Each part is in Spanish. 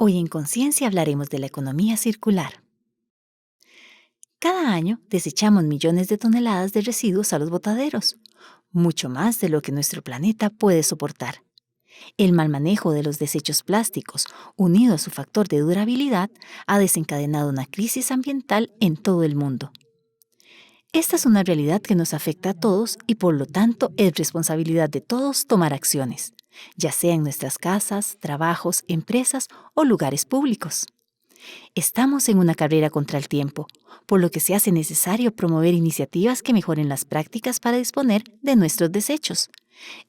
Hoy en Conciencia hablaremos de la economía circular. Cada año desechamos millones de toneladas de residuos a los botaderos, mucho más de lo que nuestro planeta puede soportar. El mal manejo de los desechos plásticos, unido a su factor de durabilidad, ha desencadenado una crisis ambiental en todo el mundo. Esta es una realidad que nos afecta a todos y por lo tanto es responsabilidad de todos tomar acciones, ya sea en nuestras casas, trabajos, empresas o lugares públicos. Estamos en una carrera contra el tiempo, por lo que se hace necesario promover iniciativas que mejoren las prácticas para disponer de nuestros desechos.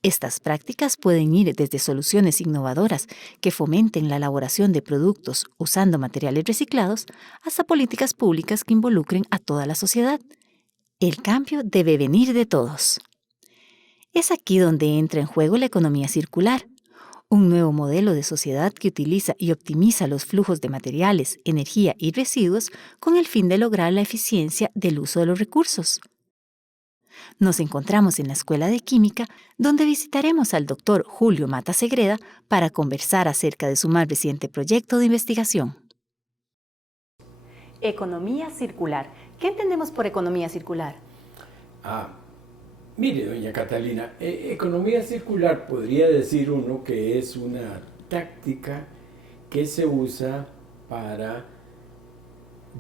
Estas prácticas pueden ir desde soluciones innovadoras que fomenten la elaboración de productos usando materiales reciclados hasta políticas públicas que involucren a toda la sociedad. El cambio debe venir de todos. Es aquí donde entra en juego la economía circular, un nuevo modelo de sociedad que utiliza y optimiza los flujos de materiales, energía y residuos con el fin de lograr la eficiencia del uso de los recursos. Nos encontramos en la Escuela de Química, donde visitaremos al doctor Julio Mata Segreda para conversar acerca de su más reciente proyecto de investigación. Economía circular. ¿Qué entendemos por economía circular? Mire, doña Catalina, economía circular podría decir uno que es una táctica que se usa para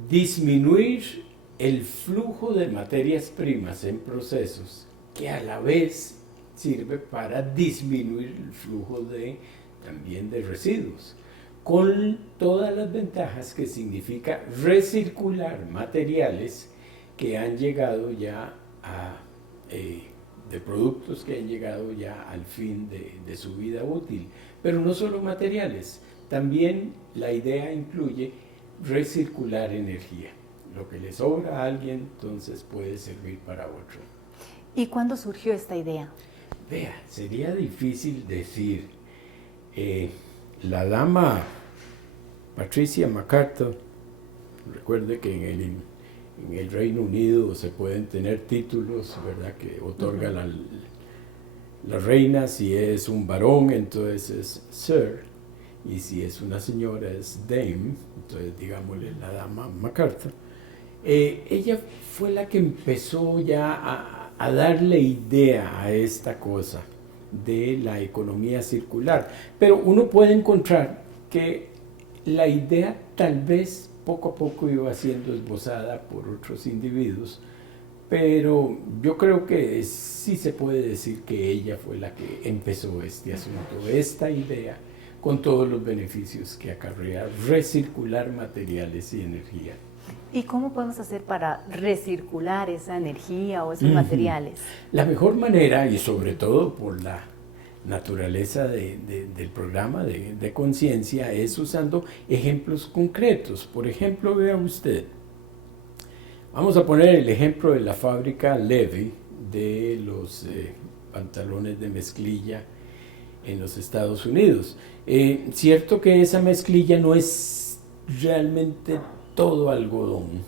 disminuir el flujo de materias primas en procesos, que a la vez sirve para disminuir el flujo también de residuos, con todas las ventajas que significa recircular materiales que han llegado ya de productos que han llegado ya al fin de su vida útil. Pero no solo materiales, también la idea incluye recircular energía. Lo que le sobra a alguien, entonces puede servir para otro. ¿Y cuándo surgió esta idea? Vea, sería difícil decir. La dama Patricia MacArthur, recuerde que en el Reino Unido se pueden tener títulos, ¿verdad?, que otorga la reina. Si es un varón, entonces es Sir, y si es una señora es Dame, entonces digámosle la dama MacArthur. Ella fue la que empezó ya a darle idea a esta cosa de la economía circular, pero uno puede encontrar que la idea tal vez poco a poco iba siendo esbozada por otros individuos, pero yo creo que sí se puede decir que ella fue la que empezó este asunto, esta idea, con todos los beneficios que acarrea recircular materiales y energía. ¿Y cómo podemos hacer para recircular esa energía o esos materiales? La mejor manera, y sobre todo por la naturaleza del programa de conciencia, es usando ejemplos concretos. Por ejemplo, vea usted, vamos a poner el ejemplo de la fábrica Levi de los pantalones de mezclilla en los Estados Unidos. Cierto que esa mezclilla no es realmente todo algodón,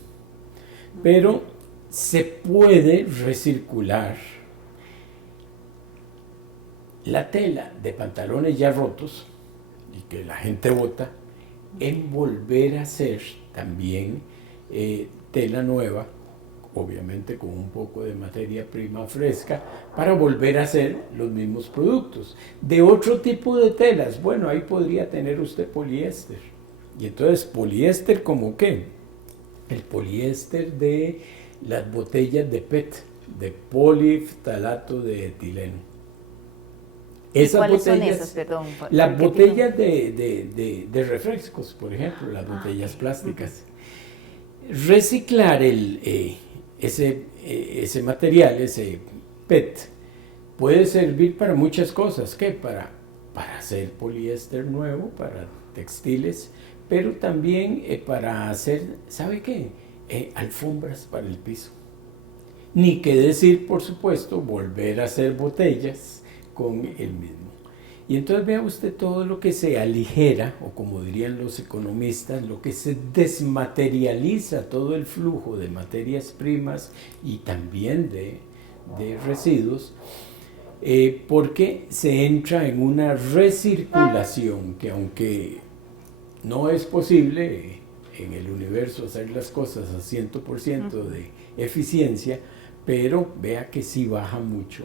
pero se puede recircular la tela de pantalones ya rotos y que la gente bota en volver a hacer también tela nueva, obviamente con un poco de materia prima fresca, para volver a hacer los mismos productos. De otro tipo de telas, bueno, ahí podría tener usted poliéster. Y entonces, ¿poliéster como qué? El poliéster de las botellas de PET, de poliftalato de etileno. ¿Cuáles son esas, perdón? Las botellas de refrescos, por ejemplo, las botellas plásticas. Reciclar ese material, ese PET, puede servir para muchas cosas. ¿Qué? Para hacer poliéster nuevo, para textiles, pero también para hacer, ¿sabe qué? Alfombras para el piso. Ni qué decir, por supuesto, volver a hacer botellas con el mismo. Y entonces vea usted todo lo que se aligera, o como dirían los economistas, lo que se desmaterializa, todo el flujo de materias primas y también de residuos, porque se entra en una recirculación que, aunque no es posible en el universo hacer las cosas a 100% de eficiencia, pero vea que sí baja mucho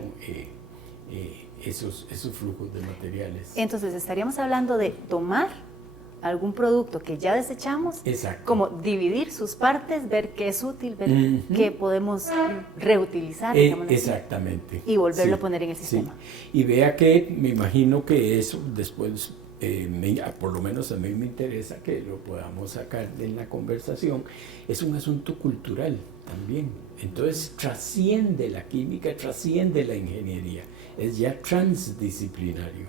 esos flujos de materiales. Entonces estaríamos hablando de tomar algún producto que ya desechamos, Exacto. como dividir sus partes, ver qué es útil, ver qué podemos reutilizar, exactamente. y volverlo a poner en el sistema. Sí. Y vea que me imagino que eso después, por lo menos a mí me interesa que lo podamos sacar en la conversación, es un asunto cultural también. Entonces trasciende la química, trasciende la ingeniería, es ya transdisciplinario.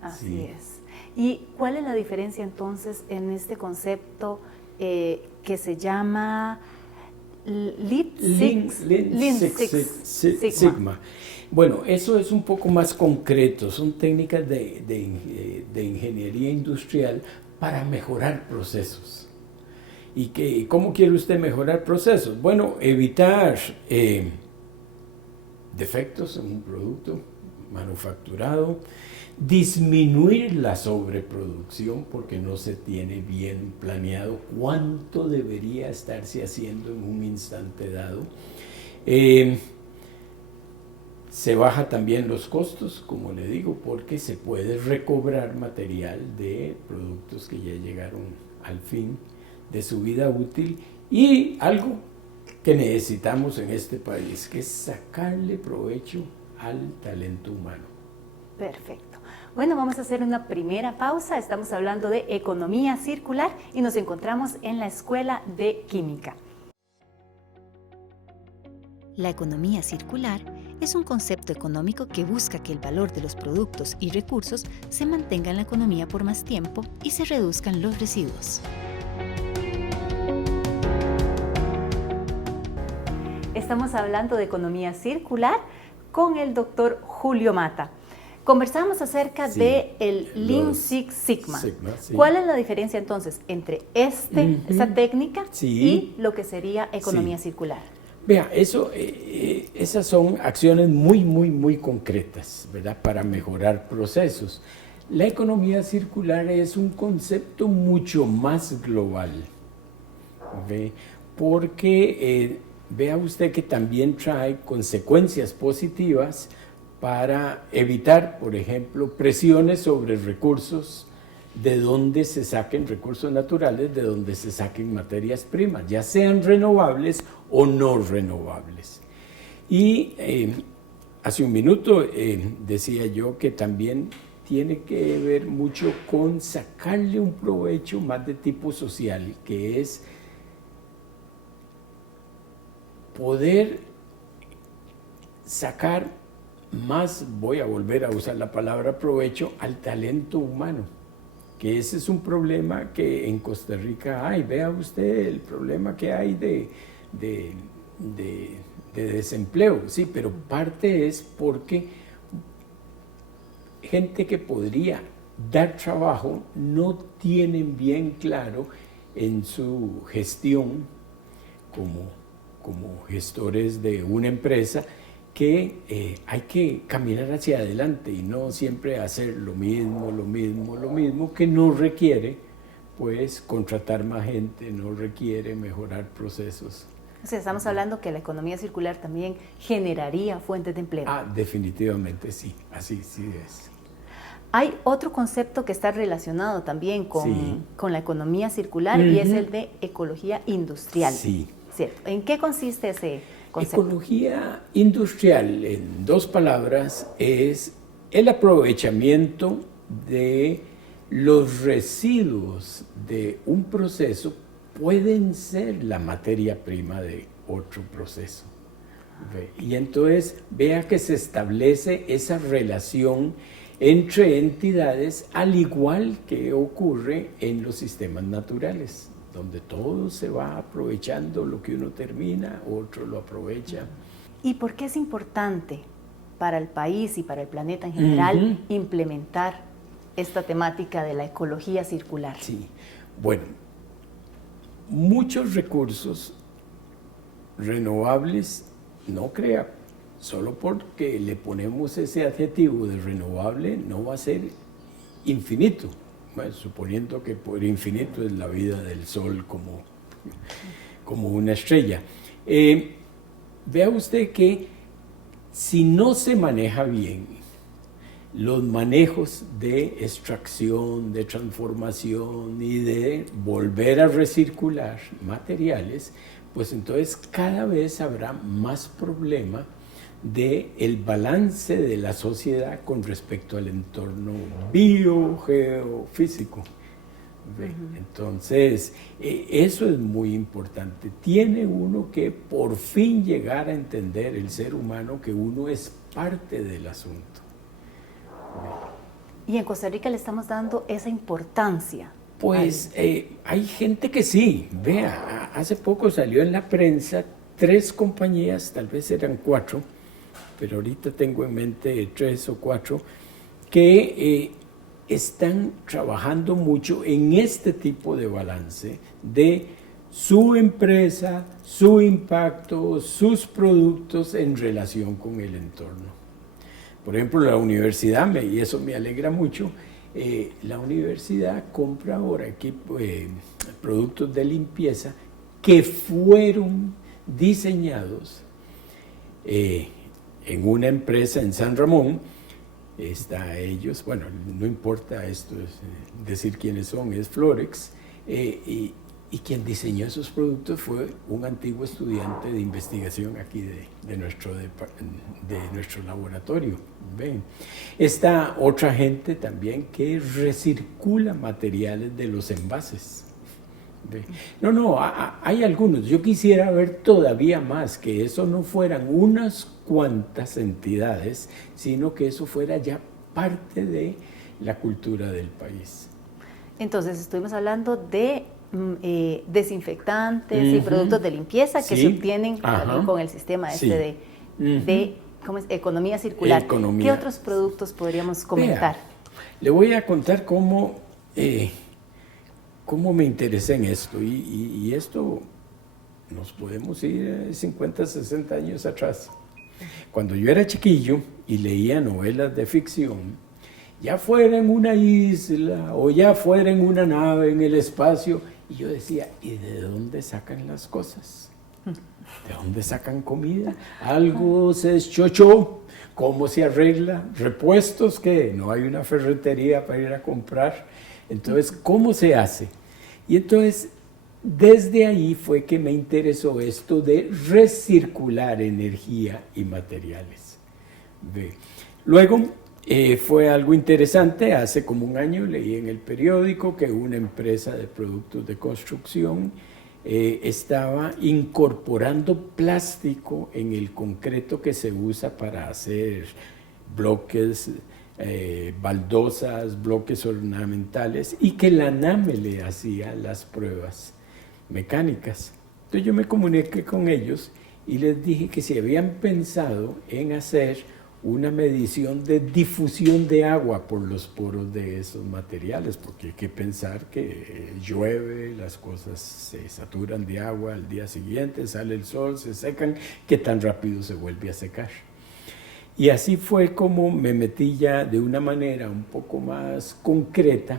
Así es. ¿Y cuál es la diferencia entonces en este concepto que se llama Lean Six Sigma? Bueno, eso es un poco más concreto, son técnicas de ingeniería industrial para mejorar procesos. ¿Y cómo quiere usted mejorar procesos? Bueno, evitar defectos en un producto manufacturado, disminuir la sobreproducción porque no se tiene bien planeado cuánto debería estarse haciendo en un instante dado. Se baja también los costos, como le digo, porque se puede recobrar material de productos que ya llegaron al fin de su vida útil, y algo que necesitamos en este país, que es sacarle provecho al talento humano. Perfecto. Bueno, vamos a hacer una primera pausa. Estamos hablando de economía circular y nos encontramos en la Escuela de Química. La economía circular es un concepto económico que busca que el valor de los productos y recursos se mantenga en la economía por más tiempo y se reduzcan los residuos. Estamos hablando de economía circular con el doctor Julio Mata. Conversamos acerca del Lean Six Sigma. ¿Cuál es la diferencia entonces entre esta técnica y lo que sería economía circular? Vea, esas son acciones muy concretas, ¿verdad?, para mejorar procesos. La economía circular es un concepto mucho más global, ¿ve? Porque vea usted que también trae consecuencias positivas para evitar, por ejemplo, presiones sobre recursos, de donde se saquen recursos naturales, de donde se saquen materias primas, ya sean renovables o no renovables. Y hace un minuto decía yo que también tiene que ver mucho con sacarle un provecho más de tipo social, que es poder sacar más, voy a volver a usar la palabra provecho, al talento humano, que ese es un problema que en Costa Rica hay. Vea usted el problema que hay de desempleo, sí, pero parte es porque gente que podría dar trabajo no tienen bien claro en su gestión como gestores de una empresa que hay que caminar hacia adelante y no siempre hacer lo mismo, que no requiere pues contratar más gente, no requiere mejorar procesos. O sea, estamos hablando que la economía circular también generaría fuentes de empleo. Definitivamente sí, así sí es. Hay otro concepto que está relacionado también con la economía circular y es el de ecología industrial. Sí. ¿Cierto? ¿En qué consiste ese concepto? Ecología industrial, en dos palabras, es el aprovechamiento de los residuos de un proceso, pueden ser la materia prima de otro proceso. Y entonces vea que se establece esa relación entre entidades, al igual que ocurre en los sistemas naturales, donde todo se va aprovechando, lo que uno termina, otro lo aprovecha. ¿Y por qué es importante para el país y para el planeta en general implementar esta temática de la ecología circular? Sí, bueno, muchos recursos renovables, no crea, solo porque le ponemos ese adjetivo de renovable no va a ser infinito, bueno, suponiendo que por infinito es la vida del Sol como una estrella. Vea usted que si no se maneja bien los manejos de extracción, de transformación y de volver a recircular materiales, pues entonces cada vez habrá más problema del balance de la sociedad con respecto al entorno biogeofísico. Entonces, eso es muy importante. Tiene uno que por fin llegar a entender el ser humano que uno es parte del asunto. Y en Costa Rica le estamos dando esa importancia. Pues hay gente que sí. Vea, hace poco salió en la prensa 3 compañías, tal vez eran 4, pero ahorita tengo en mente 3 o 4, que están trabajando mucho en este tipo de balance de su empresa, su impacto, sus productos en relación con el entorno. Por ejemplo, la universidad, y eso me alegra mucho, la universidad compra ahora productos de limpieza que fueron diseñados en una empresa en San Ramón. Está ellos, bueno, no importa esto, decir quiénes son, es Florex, y quien diseñó esos productos fue un antiguo estudiante de investigación aquí de nuestro laboratorio. ¿Ven? Está otra gente también que recircula materiales de los envases. ¿Ven? No, hay algunos, yo quisiera ver todavía más, que eso no fueran unas cuantas entidades, sino que eso fuera ya parte de la cultura del país. Entonces, estuvimos hablando de desinfectantes y productos de limpieza que se obtienen con el sistema de ¿cómo es? Economía circular. ¿Qué otros productos podríamos comentar? Vea, le voy a contar cómo me interesé en esto, y esto nos podemos ir 50, 60 años atrás. Cuando yo era chiquillo y leía novelas de ficción, ya fuera en una isla o ya fuera en una nave en el espacio, y yo decía, ¿y de dónde sacan las cosas? ¿De dónde sacan comida? Algo se deschochó. ¿Cómo se arregla? ¿Repuestos qué? No hay una ferretería para ir a comprar. Entonces, ¿cómo se hace? Y entonces, desde ahí fue que me interesó esto de recircular energía y materiales. Luego, fue algo interesante. Hace como un año leí en el periódico que una empresa de productos de construcción estaba incorporando plástico en el concreto que se usa para hacer bloques, baldosas, bloques ornamentales, y que la NAME le hacía las pruebas mecánicas. Entonces yo me comuniqué con ellos y les dije que si habían pensado en hacer una medición de difusión de agua por los poros de esos materiales, porque hay que pensar que llueve, las cosas se saturan de agua, al día siguiente sale el sol, se secan, que tan rápido se vuelve a secar. Y así fue como me metí ya de una manera un poco más concreta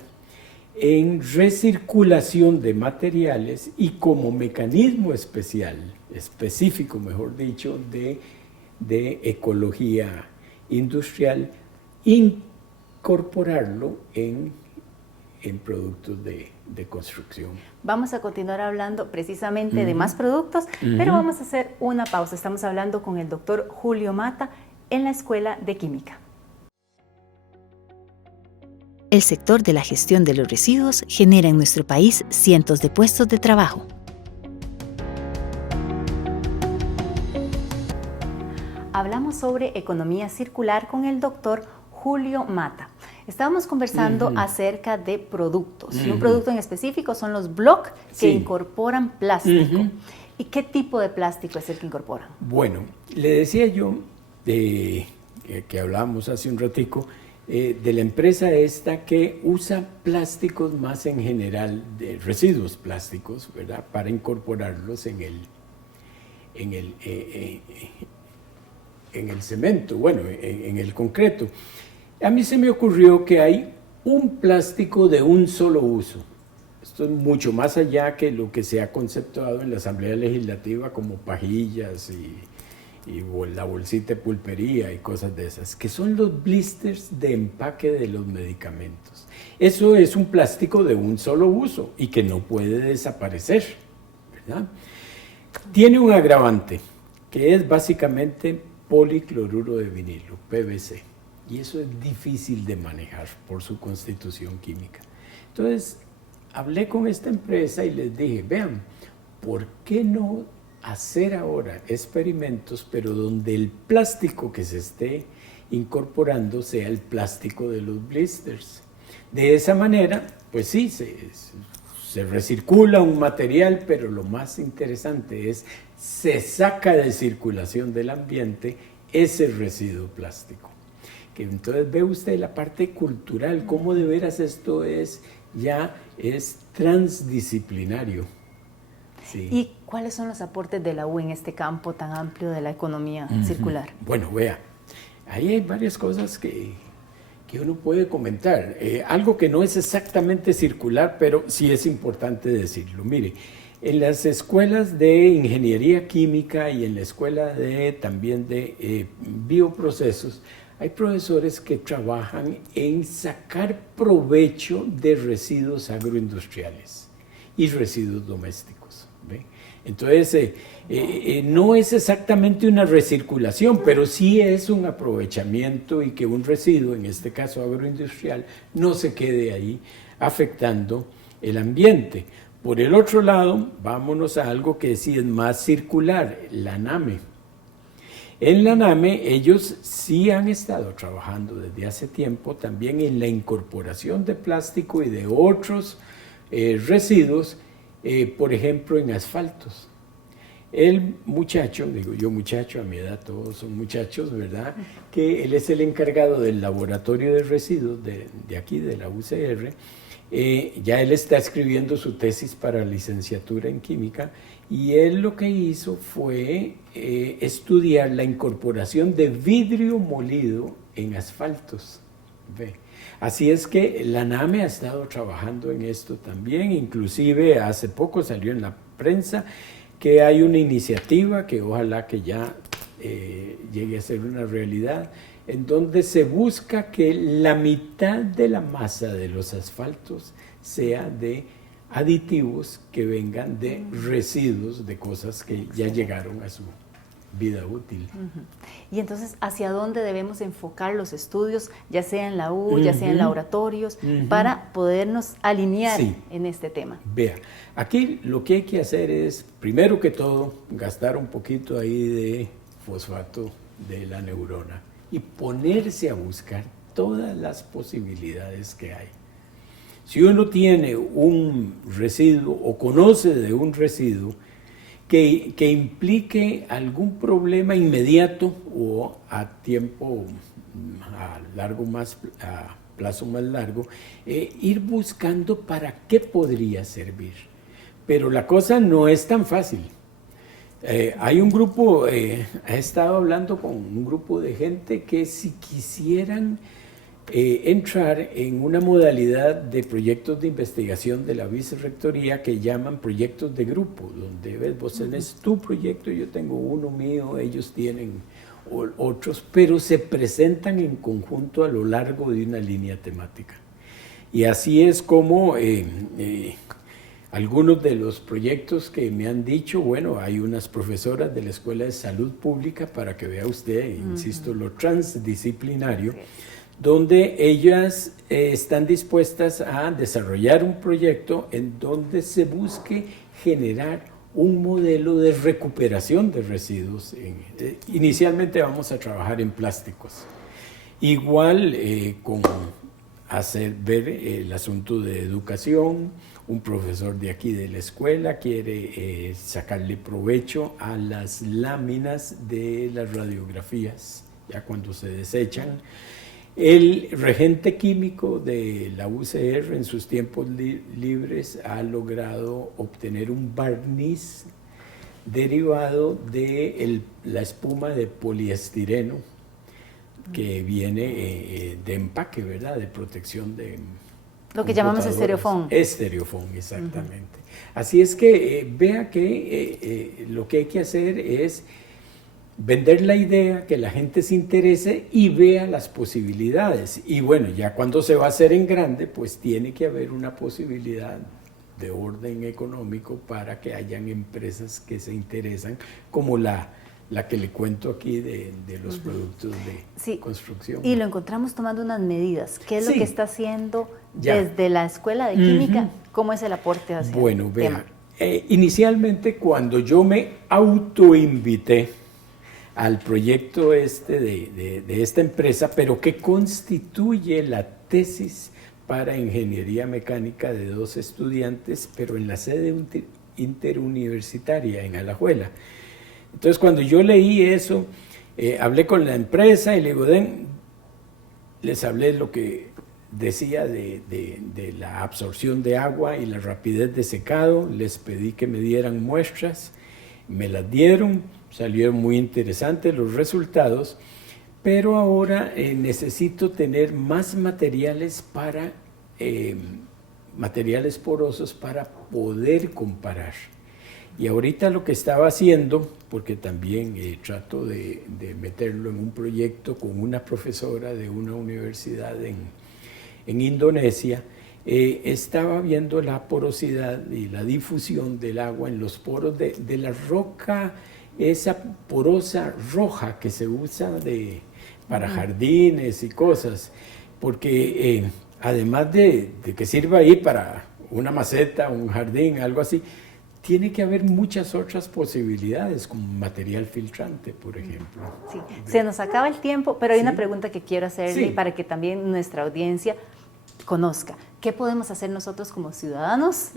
en recirculación de materiales y como mecanismo específico, mejor dicho, de ecología industrial, incorporarlo en productos de construcción. Vamos a continuar hablando precisamente de más productos, pero vamos a hacer una pausa. Estamos hablando con el doctor Julio Mata en la Escuela de Química. El sector de la gestión de los residuos genera en nuestro país cientos de puestos de trabajo. Hablamos sobre economía circular con el doctor Julio Mata. Estábamos conversando acerca de productos. Y un producto en específico son los blocs que incorporan plástico. ¿Y qué tipo de plástico es el que incorporan? Bueno, le decía yo que hablábamos hace un ratico de la empresa esta que usa plásticos más en general, de residuos plásticos, ¿verdad?, para incorporarlos en el cemento, bueno, en el concreto. A mí se me ocurrió que hay un plástico de un solo uso. Esto es mucho más allá que lo que se ha conceptuado en la Asamblea Legislativa como pajillas y la bolsita de pulpería y cosas de esas, que son los blisters de empaque de los medicamentos. Eso es un plástico de un solo uso y que no puede desaparecer, ¿verdad? Tiene un agravante, que es básicamente policloruro de vinilo, PVC, y eso es difícil de manejar por su constitución química. Entonces, hablé con esta empresa y les dije, vean, ¿por qué no hacer ahora experimentos, pero donde el plástico que se esté incorporando sea el plástico de los blisters? De esa manera, pues sí, se recircula un material, pero lo más interesante es, se saca de circulación del ambiente ese residuo plástico. Que entonces ve usted la parte cultural, cómo de veras esto es transdisciplinario. Sí. ¿Y cuáles son los aportes de la U en este campo tan amplio de la economía circular? Bueno, vea, ahí hay varias cosas que uno puede comentar. Algo que no es exactamente circular, pero sí es importante decirlo. Mire, en las escuelas de ingeniería química y en la escuela también de bioprocesos, hay profesores que trabajan en sacar provecho de residuos agroindustriales y residuos domésticos. ¿Ve? Entonces, no es exactamente una recirculación, pero sí es un aprovechamiento y que un residuo, en este caso agroindustrial, no se quede ahí afectando el ambiente. Por el otro lado, vámonos a algo que sí es más circular, la NAME. En la NAME ellos sí han estado trabajando desde hace tiempo también en la incorporación de plástico y de otros residuos, por ejemplo en asfaltos. El muchacho, digo yo muchacho, a mi edad todos son muchachos, ¿verdad? Que él es el encargado del laboratorio de residuos de aquí, de la UCR. Ya él está escribiendo su tesis para licenciatura en química y él lo que hizo fue estudiar la incorporación de vidrio molido en asfaltos. ¿Ve? Así es que la NAME ha estado trabajando en esto también, inclusive hace poco salió en la prensa que hay una iniciativa que ojalá que ya llegue a ser una realidad, en donde se busca que la mitad de la masa de los asfaltos sea de aditivos que vengan de residuos de cosas que ya llegaron a su vida útil. Y entonces, ¿hacia dónde debemos enfocar los estudios, ya sea en la U, ya sea en laboratorios, para podernos alinear en este tema? Vea, aquí lo que hay que hacer es, primero que todo, gastar un poquito ahí de fosfato de la neurona y ponerse a buscar todas las posibilidades que hay. Si uno tiene un residuo o conoce de un residuo que implique algún problema inmediato o a tiempo a plazo más largo, ir buscando para qué podría servir. Pero la cosa no es tan fácil. Hay un grupo, he estado hablando con un grupo de gente que si quisieran entrar en una modalidad de proyectos de investigación de la vicerrectoría que llaman proyectos de grupo, donde ves, vos tenés tu proyecto, yo tengo uno mío, ellos tienen otros, pero se presentan en conjunto a lo largo de una línea temática. Y así es como algunos de los proyectos que me han dicho, bueno, hay unas profesoras de la Escuela de Salud Pública, para que vea usted, insisto, lo transdisciplinario, donde ellas están dispuestas a desarrollar un proyecto en donde se busque generar un modelo de recuperación de residuos. Inicialmente vamos a trabajar en plásticos. Igual con ver el asunto de educación. Un profesor de aquí de la escuela quiere sacarle provecho a las láminas de las radiografías, ya cuando se desechan. El regente químico de la UCR en sus tiempos libres ha logrado obtener un barniz derivado de la espuma de poliestireno, que viene de empaque, ¿verdad? De protección de lo que llamamos estereofón. Estereofón, exactamente. Así es que vea que lo que hay que hacer es vender la idea, que la gente se interese y vea las posibilidades. Y bueno, ya cuando se va a hacer en grande, pues tiene que haber una posibilidad de orden económico para que hayan empresas que se interesan, como la que le cuento aquí de los productos de construcción. Y lo encontramos tomando unas medidas. ¿Qué es lo que está haciendo desde la Escuela de Química? ¿Cómo es el aporte hacia Bueno, vea, inicialmente cuando yo me autoinvité al proyecto de esta empresa, pero que constituye la tesis para ingeniería mecánica de 2 estudiantes, pero en la sede interuniversitaria en Alajuela. Entonces, cuando yo leí eso, hablé con la empresa y le digo, les hablé lo que decía de la absorción de agua y la rapidez de secado, les pedí que me dieran muestras, me las dieron, salieron muy interesantes los resultados, pero ahora necesito tener más materiales materiales porosos para poder comparar. Y ahorita lo que estaba haciendo, porque también trato de meterlo en un proyecto con una profesora de una universidad en Indonesia, estaba viendo la porosidad y la difusión del agua en los poros de la roca, esa porosa roja que se usa para jardines y cosas, porque además de que sirva ahí para una maceta, un jardín, algo así, tiene que haber muchas otras posibilidades, como material filtrante, por ejemplo. Sí, se nos acaba el tiempo, pero hay una pregunta que quiero hacerle para que también nuestra audiencia conozca. ¿Qué podemos hacer nosotros como ciudadanos,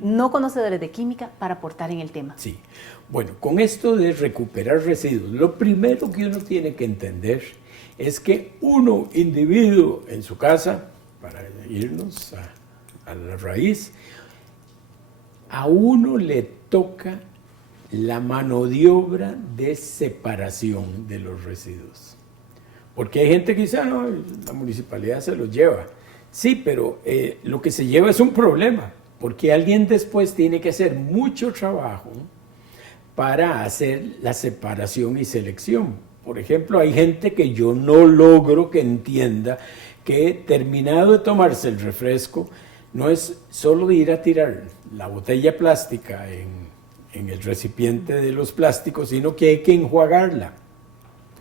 no conocedores de química, para aportar en el tema? Sí, bueno, con esto de recuperar residuos, lo primero que uno tiene que entender es que uno, individuo, en su casa, para irnos a la raíz, a uno le toca la mano de obra de separación de los residuos. Porque hay gente que dice, no, la municipalidad se los lleva. Sí, pero lo que se lleva es un problema, porque alguien después tiene que hacer mucho trabajo para hacer la separación y selección. Por ejemplo, hay gente que yo no logro que entienda que terminado de tomarse el refresco, no es solo de ir a tirar la botella plástica en el recipiente de los plásticos, sino que hay que enjuagarla,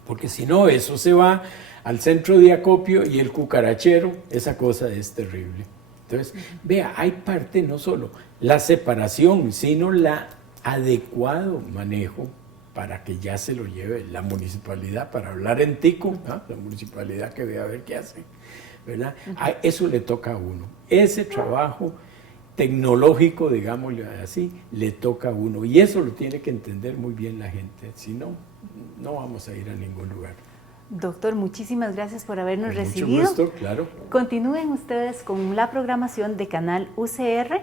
porque si no, eso se va al centro de acopio y el cucarachero, esa cosa es terrible. Entonces, vea, hay parte no solo la separación, sino la adecuado manejo para que ya se lo lleve la municipalidad, para hablar en tico, ¿no? La municipalidad que vea a ver qué hace, ¿verdad? Eso le toca a uno. Ese trabajo tecnológico, digámosle así, le toca a uno. Y eso lo tiene que entender muy bien la gente. Si no, no vamos a ir a ningún lugar. Doctor, muchísimas gracias por habernos recibido. Mucho gusto, claro. Continúen ustedes con la programación de Canal UCR.